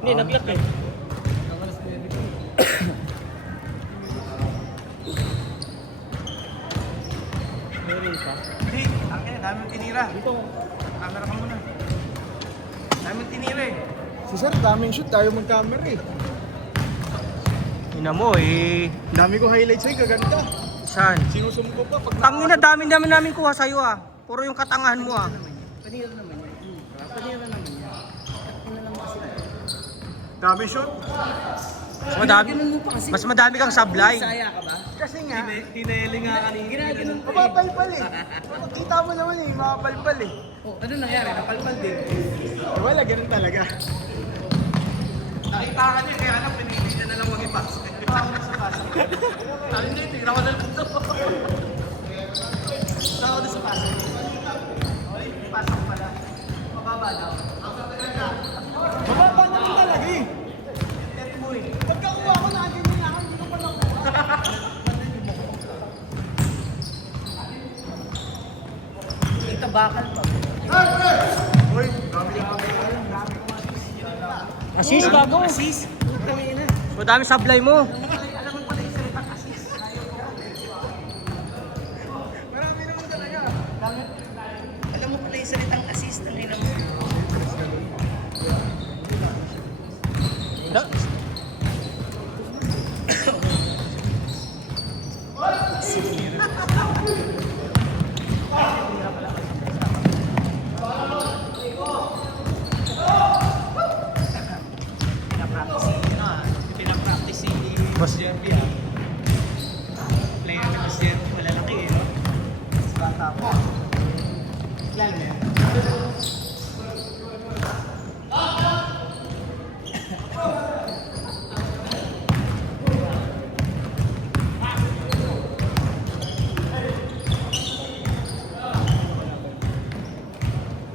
Hindi, nag-lock eh. Meron pa. Hindi, akin, dami mong tinira. Dito. Camera ka muna. Dami mong tinira eh. Si Sir, daming shoot. Tayo mag-camera eh. Ina mo eh. Dami ko highlights sa'yo, gaganda. Saan? Sinusum ko pa pag Tangina, dami namin kuha sa'yo ah. Puro yung katangahan mo ah. Kanina naman yan. Kanina naman yan. Kanina naman kasi. Dami shoot. Mas madami, mas madami kang sablay. Saya ka ba? Kasi nga, Tinailing nga kanina. Ginaganon ko eh. mapapalpal eh. Kita mo naman eh, mapapalpal eh. Oh, ano nangyari? Napalpal din. Wala, ganun talaga. Nakita ka niya, kaya alam, pinili na lang wag ipas. Sabi niya, tingnan ko na lang ito. Saan ako sa pasok? Oy, pasok pala. Mababa daw. Mapapal naman talaga eh. Teri mo eh. Pagkakuha ko na agad nila, hindi ko pa nakuha. Kita bakal pa. Uy, dami lang kami. Dami ko Assist, gago. Assist. Kami na. Madami sablay mo. Alam mo pala yung salitang assist. Marami naman talaga. Alam mo pala yung salitang assist. Ang ina mo. Da- Pinapractice si Mas- Jerby ah. Player ni Mas Jerby, malalaki eh. Mas bata pa. Lalo na yan.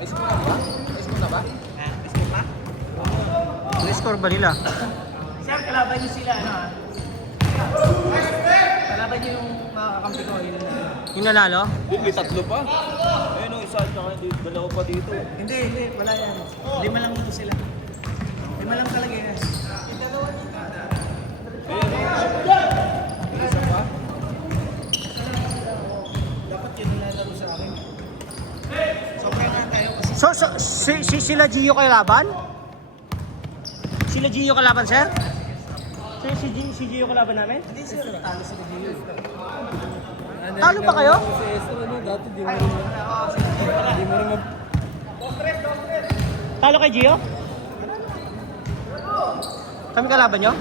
Ice mo na ba? Ice mo na ba? Ah, gusto mo pa? score ba nila? Sir, kalaban niyo sila, ano ah? Kalaban niyo yung mga kakampi ko, yun na. Yung nanalo? May tatlo pa. Ayun o, isa at saka dalawa pa dito. Hindi, wala yan. 5 lang ito sila. 5 lang talaga yan. Isa pa. Dapat yun nilalaro sa akin. Sobra nga tayo kasi. So, sila Gio kay laban? Sila Gio kalaban, sir? Si Gio kalaban namin? Hindi sir, talo sila dito. Talo pa kayo? Dati di mo naman. Talo kay Gio? Kami kalaban nyo?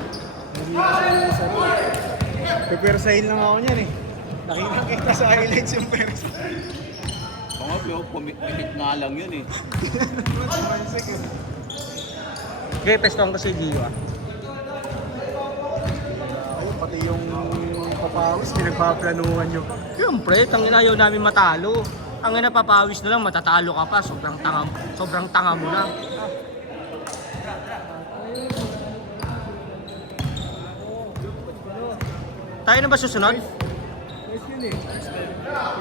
Pipwersahin lang ako niyan eh. Nakikita sa highlights yung pwersa. Oo nga, pero minute nga lang yun eh. Okay, pestuhan ko si Gio ah. Ayun, pati yung papawis, pinagpaplanuhan nyo. Siyempre, tangina ayaw namin matalo. Ang ina papawis na lang, matatalo ka pa. Sobrang tanga mo na. Tayo na ba susunod? Nice yun eh.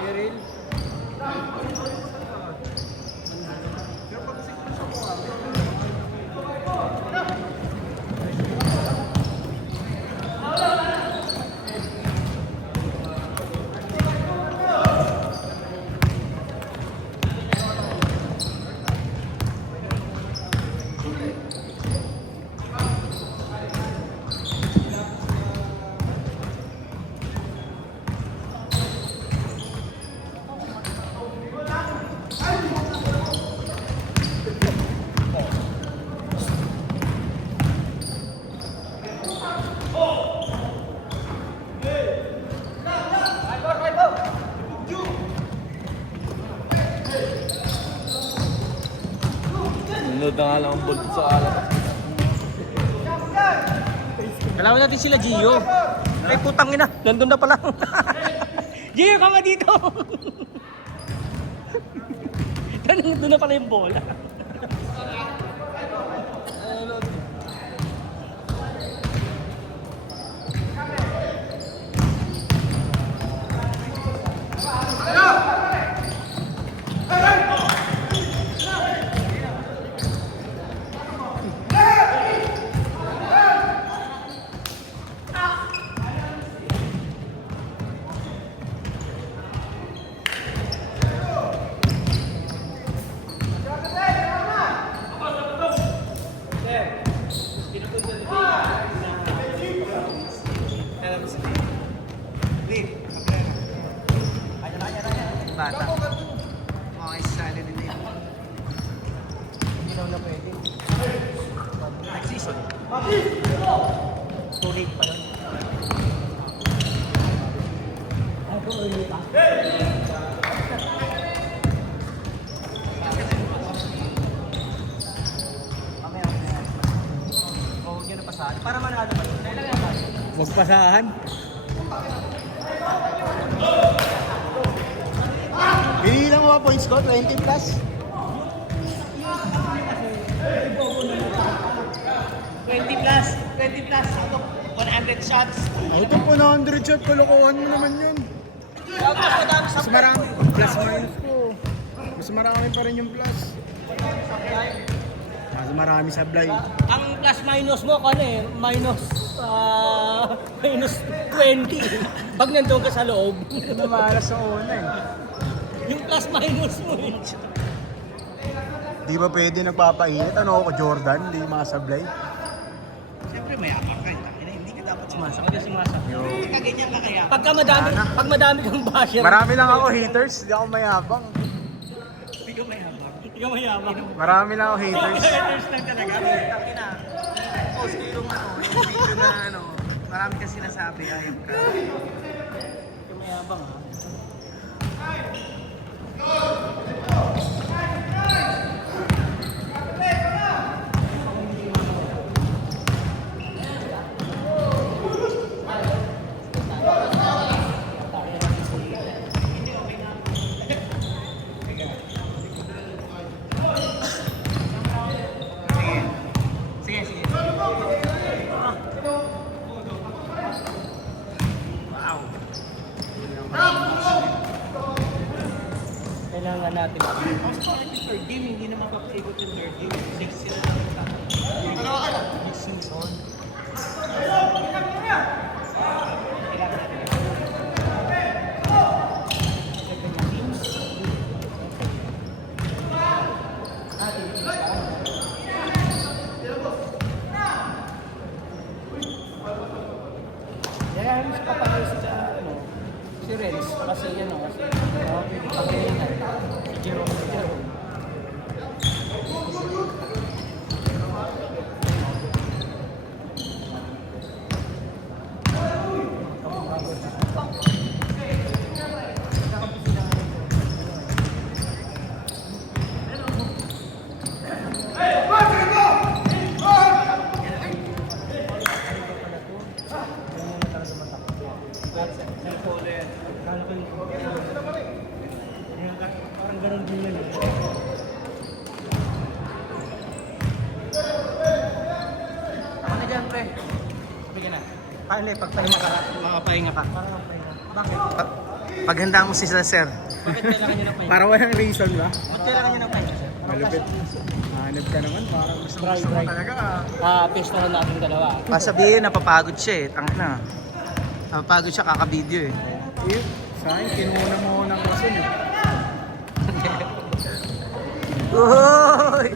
Cheryl. Nunod na nga lang ang bolt sa alam. Kailangan natin sila Gio. Ay putang ina, nandun na pala. Gio, ka nga dito. Nandun na pala yung bola. Too late pa lang. Huwag nyo na pasahan. Para manalo ba yun? Kailan yan ba? Huwag pasahan. Binilang mo ba points ko? 20 plus? 20 plus out of 100 shots. Ay, ito po na 100 shot. Kalokohan mo naman yun. Mas marami. Plus minus ko. Mas marami pa rin yung plus. Mas marami sablay. Ang plus minus mo minus minus 20 pag nandun ka sa loob. Malas sa una eh. Yung plus minus mo Di ba pwede nagpapainit? Ano ako, Jordan? Hindi masablay. Siyempre mayabang ka. Hindi ka dapat sumasak. Hindi ka ganyan ka kaya. pag madami kang basher. Marami lang ako haters. Hindi ako mayabang. Hindi ka mayabang. Hindi ka mayabang. Marami lang ako haters. Haters lang talaga. Post ko yung yung video na marami ka sinasabi, ayun ka. Hindi ka mayabang ha. Sige, sige. Kailangan natin. Mas bakit yung third game, hindi na mapapikot yung third game. 6 years lang ito. Next season. Kaya halos kapag si Renz, kasi si Jerome. Parang ganun din yun. Ako na dyan, pre. Sabi ka na. Paano pagpahinga ka? Makapahinga pa. Bakit? Paghanda mo si sir. Bakit kailangan nyo ng pahinga? Para walang reason ba? Bakit kailangan nyo ng pahinga? Malupit. Hanap ka naman. Parang gusto mo talaga Pistohan natin dalawa. Pasabihin, napapagod siya eh. Tangin na. Napapagod siya kakabideo eh. Sa akin, kinuha mo ng rason eh. Uy!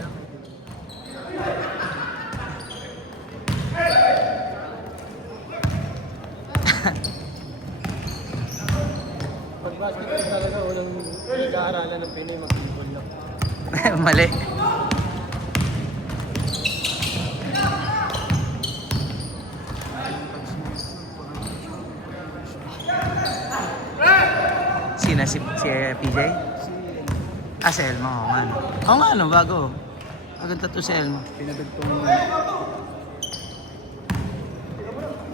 Pag basketball talaga, walang nag-aaralan ng Pinoy mag-ibol lang. Mali. Sina si PJ? Ah, si Elmo. Oo nga. Oo nga, bago. Agad tattoo si Elmo. Pinadagtong mo.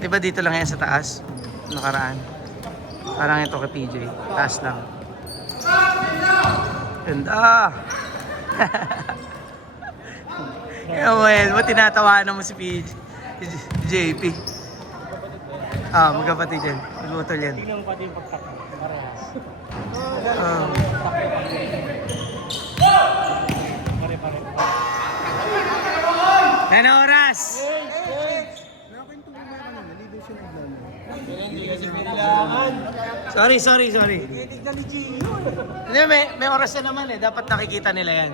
Di ba dito lang yan sa taas? Nakaraan. Parang ito kay PJ. Taas lang. Ganda! Elmo, tinatawanan mo si PJ. JP. Magkapatid yan. Magutol yan. Tingnan mo pati yung pagtakbo. Parehas. Pare-pare. Ano oras? Nakakintuwa mo kanina. Hindi daw siya naglalaro. Hindi kasi binilaan. Sorry. Tignan ni Gio. Hindi, may oras na naman eh. Dapat nakikita nila yan.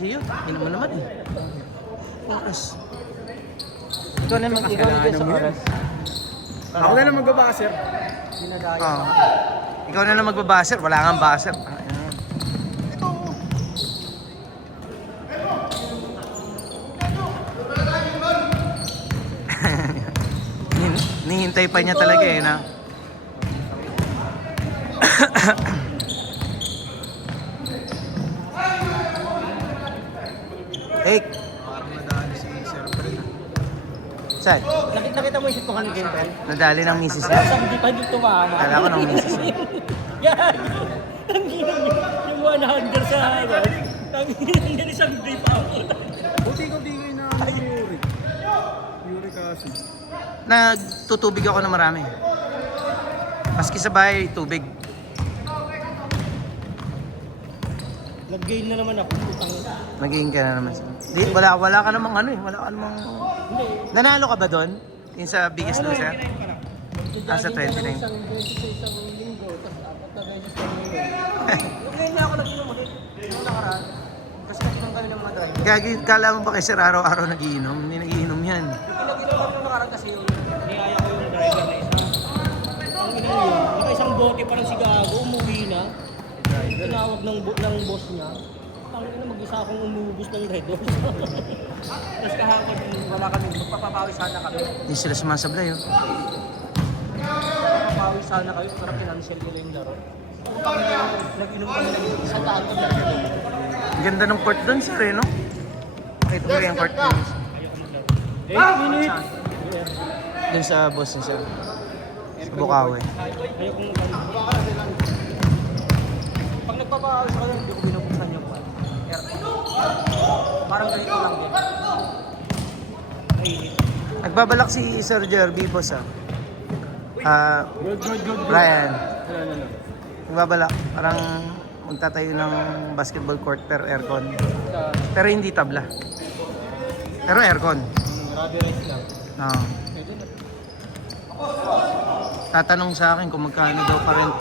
Gio, hindi mo naman eh. Oras. Ikaw naman Kailangan sa mo oras. Ako na lang magbabaser. Ginagaya. Ikaw na lang magbabaser. Wala kang baser. hinihintay pa niya talaga eh, na. Hey, Parang nadali si Sir Pre. saan? Nakita mo yung shit ko kanina game pen? Nadali ng misis niya. Sabi di pa hindi tumama. Kala ko ng misis niya. Yan! Ang hirap yung 100 sa ano. Ang hirap yan isang day pa ako. Buti-buti na Yuri. Yuri kasi. Nagtutubig ako na marami. Maski sa bahay, tubig. Nag-gain na naman ako. Putang ina. Magiging ka na naman. Di, wala ka namang ano eh. Wala ka namang... Hindi. Nanalo ka ba doon? Yung sa Biggest Ano, Loser? kinain ka na. Ah, sa 29. Isang beses sa isang linggo, tapos 4 na beses sa linggo. Ngayon niya ako nag-inom ulit. Yung nakaraan. Kasi nag-inom kami ng mga driver. Gagi, kala mo ba kay Sir araw-araw nagiinom? Hindi nagiinom yan. Yung nag-inom kami ng nakaraan kasi yung niyaya ko yung driver na isa. Ang ina yun, naka-isang bote parang si Gago, umuwi na. Tinawag ng boss niya. Ang ina, mag-isa akong umubos ng Red Horse. Tapos kahapon, wala kami, magpapapawi sana kami. Hindi sila sumasablay oh. Magpapawi sana kayo para financial nila yung laro. Pang nag-inom kami ng isang taon kami. Ang ganda ng court doon, Sir eh, no? Pakita mo yung court doon. 8 minutes! Doon sa boss niya, Sir. Sa Bukawi. Ayoko nung pag nagpapaawis ako lang, hindi ko binubuksan yung aircon. Parang ganito lang din. Mainit. Nagbabalak si Sir Jerby, boss ah. Brian. Nagbabalak. Parang magtatayo ng basketball court per aircon. Pero hindi tabla. Pero aircon. Grabe rice lang. Oo. Pwede na. Tatanong sa akin kung magkano daw pa rent.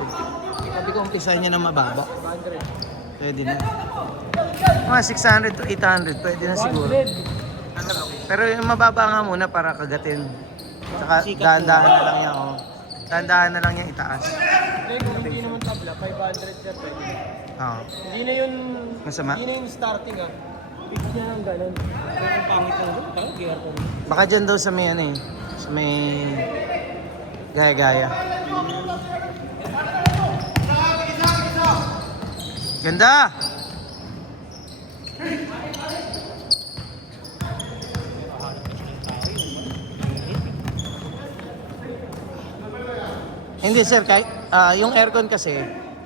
Sabi ko, umpisahan niya na mababa. 100. Pwede na. Mga 600 to 800, pwede na siguro. 100. Pero yung mababa nga muna para kagatin. Tsaka Sikat dahan-dahan na lang yan, oh. Dahan-dahan na lang yan itaas. Hindi, kung hindi naman tabla, 500 siya pwede. Oo. Hindi na yun, Masama? hindi na yung starting ah. Pitch niya ng ganun. Pero yung pangit ng pangit, aircon. Baka dyan daw sa may ano eh. Sa may gaya-gaya. Ganda! Hindi sir, kahit, yung aircon kasi,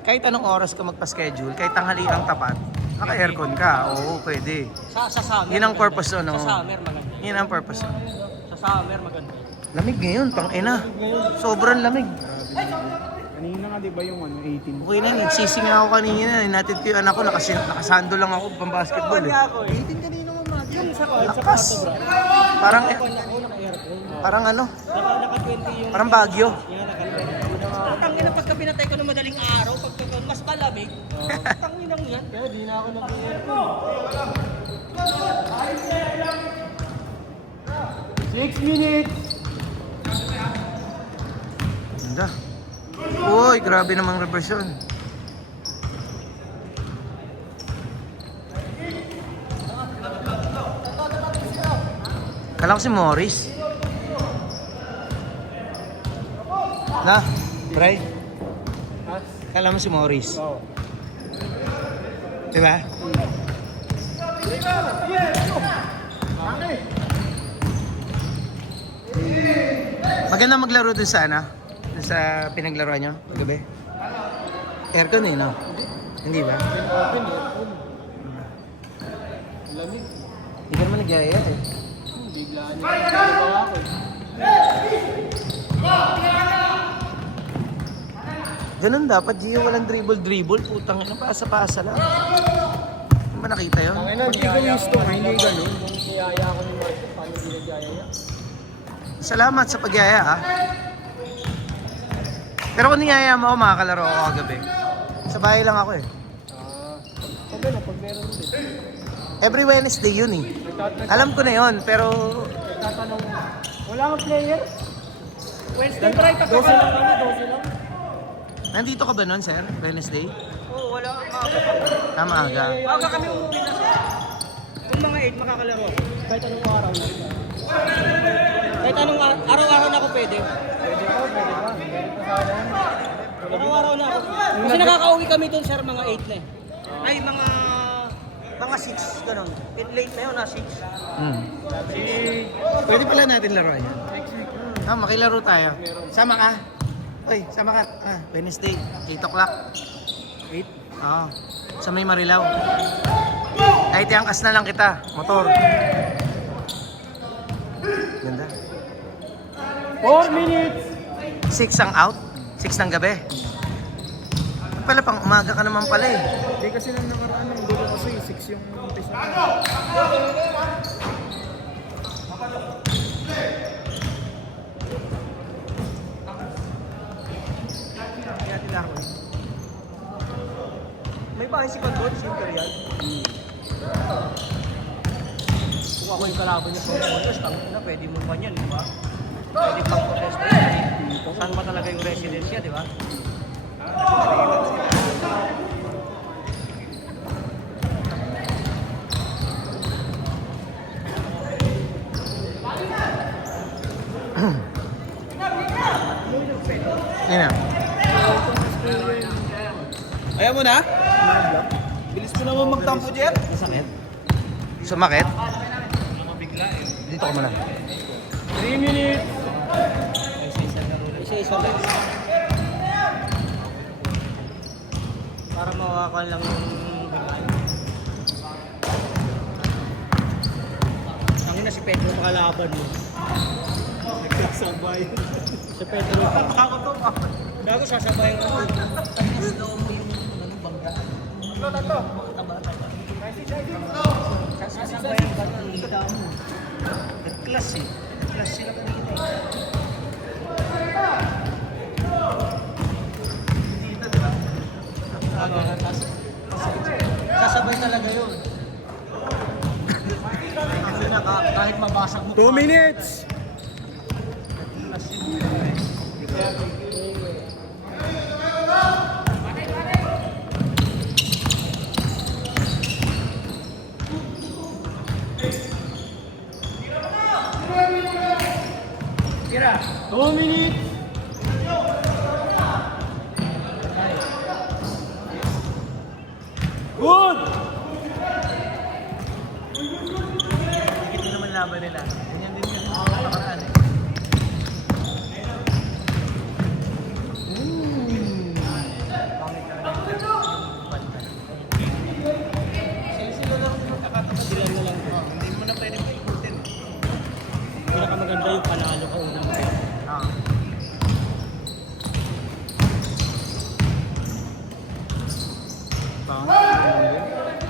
kahit anong oras ka magpa-schedule, kahit tanghali ang tapat, naka-aircon ka, oo, pwede. Sa summer. Yun ang maganda. purpose nun, no? Sa summer maganda. Yun ang purpose. Sa summer maganda. Lamig ngayon, tang ina. Sobrang lamig. Kanina nga di ba yung 18? Okay na, nagsisinga ako kanina. Hinatid ko yung anak ko, nakasando lang ako pang basketball eh. 18 kanina mo mag. Yung sa Lakas. bro. Parang, Ako naka-aircon. parang ano, Naka-20 yung... parang Baguio. Yan, naka-20. Tangina pagka pinatay ko ng madaling araw, pagka mas malamig, tanginang yan. Kaya di na ako nag-aircon. 6 minutes! Ganda. Uy, grabe namang reverse yun. Kala ko si Morris. Na, Bray. Kala mo si Morris. Oo. Diba? Maganda maglaro dun sa ano? Dun sa pinaglaruan nyo? Gabi? Aircon eh, no? Hindi ba? Open aircon. Lamig. Hindi ka naman nagyayaya eh. Biglaan niya. Biglaan ako. Ganun dapat, Gio, walang dribble-dribble. Putang ina, pasa-pasa lang. Ano ba nakita yun? Pag egoisto nga, hindi ganun. Kung niyaya ako ni Marco, paano hindi nagyayaya? Salamat sa pagyaya, ha? Pero kung niyaya mo ako, makakalaro ako kagabi. Sa bahay lang ako eh. Sabi na, pag meron din. Every Wednesday yun eh. Alam ko na yun, pero... Tatanong, wala kang player? Wednesday try, pagkakala lang kami, 12 lang. Nandito ka ba nun, sir? Wednesday? Oo, wala kang makakapag. Maaga. Maaga kami umuwi na sir. Kung mga 8 makakalaro, kahit anong araw na. Kahit anong araw-araw na ako pwede. Araw-araw na ako. Kasi nakaka-uwi kami doon sir, mga 8 na eh. Ay, mga 6, ganun. Late na yun, 6. Pwede pala natin laruan yan. Makilaro tayo. Sama ka? Uy, sama ka. Wednesday, 8 o'clock. 8? Oo. Sa may Marilao. Kahit iangkas na lang kita. Motor. Ganda. 4 minutes! 6 ang out. 6 ng gabi. Pala pang umaga ka naman pala eh. Hindi kasi nang nakaraan ng dulo kasi 6 yung umpisa. May bahay si Control, si Imperial. Kung ako yung kalaban niya sa Control, tangin na, pwede mo pa yan, di ba? Pwede pang protest dito. Saan ba talaga yung residence niya, di ba? Ayun na. Ayaw mo na? Bilis mo naman magtampo, Jer. Masakit. Sumakit? Dito ka muna. 3 minutes! Isa-isa lang. Para mawakan lang yung bigay. Tangin na si Pedro makalaban mo. Nagsasabay. Si Pedro. Ako to. Bago sasabayin ako. Slow mo yung bangga. Tatlo. Sasabayin ka ng hita mo. Class eh. Class sila kanina eh. Dito diba? Sasabay talaga yun. Kasi kahit mabasag mo. 2 minutes! Tira. 2 minutes. Good! Dikit din naman laban nila. Ganyan din kasi mga nakaraan eh. Sila na lang. Hindi mo na pwede paikutin. Pinakamaganda yung panalo ka unang set.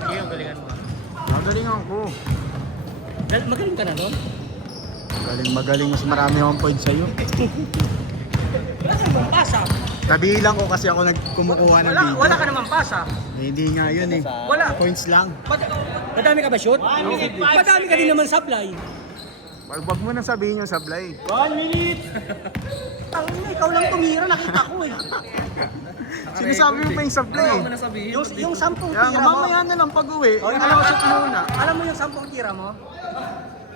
Sige, galingan mo. Magalingan ko. Magaling ka na nun? Magaling. Mas marami akong points sa'yo. Wala ka naman pasa. Nabilang ko kasi ako nagkumukuha ng video. Wala ka naman pasa. Hindi nga yun eh. Wala. Points lang. Madami ka ba shoot? Madami ka din naman supply. Wag mo na sabihin yung sablay. 1 minute! Tangina, ikaw lang tumira, nakita ko eh. Sinasabi mo pa yung sablay eh. Yung 10 Kaya tira mo. mamaya na lang pag-uwi. Oh, Ano sa muna? Alam mo yung 10 tira mo?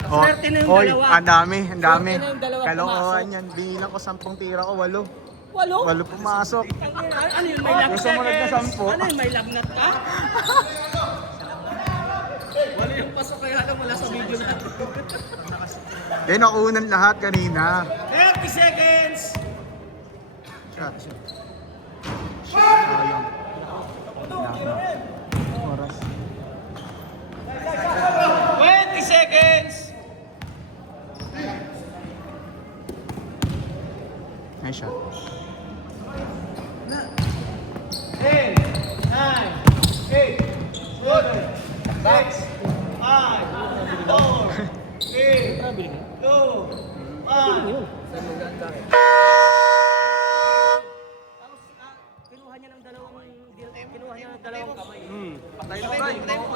Oh, Swerte na yung oy, dalawa. ang dami. Swerte na yung dalawa Kalokohan pumasok. yan. Binilang ko 10 tira ko, 8. 8? 8 pumasok. Ano yun, may lagnat? Yung sumunod na 10. Ano yun, may lagnat ka? Wala yung pasok kaya alam wala sa video na. Eh, nakunan lahat kanina. 30 seconds! Shot. Sayang. Oras. 20 seconds! Nice shot. 10, 9, 8, 7, 6, 5, 4, 3, 2, 1. Kinuha niya ng dalawang kamay. Patay na tayo. Patay mo.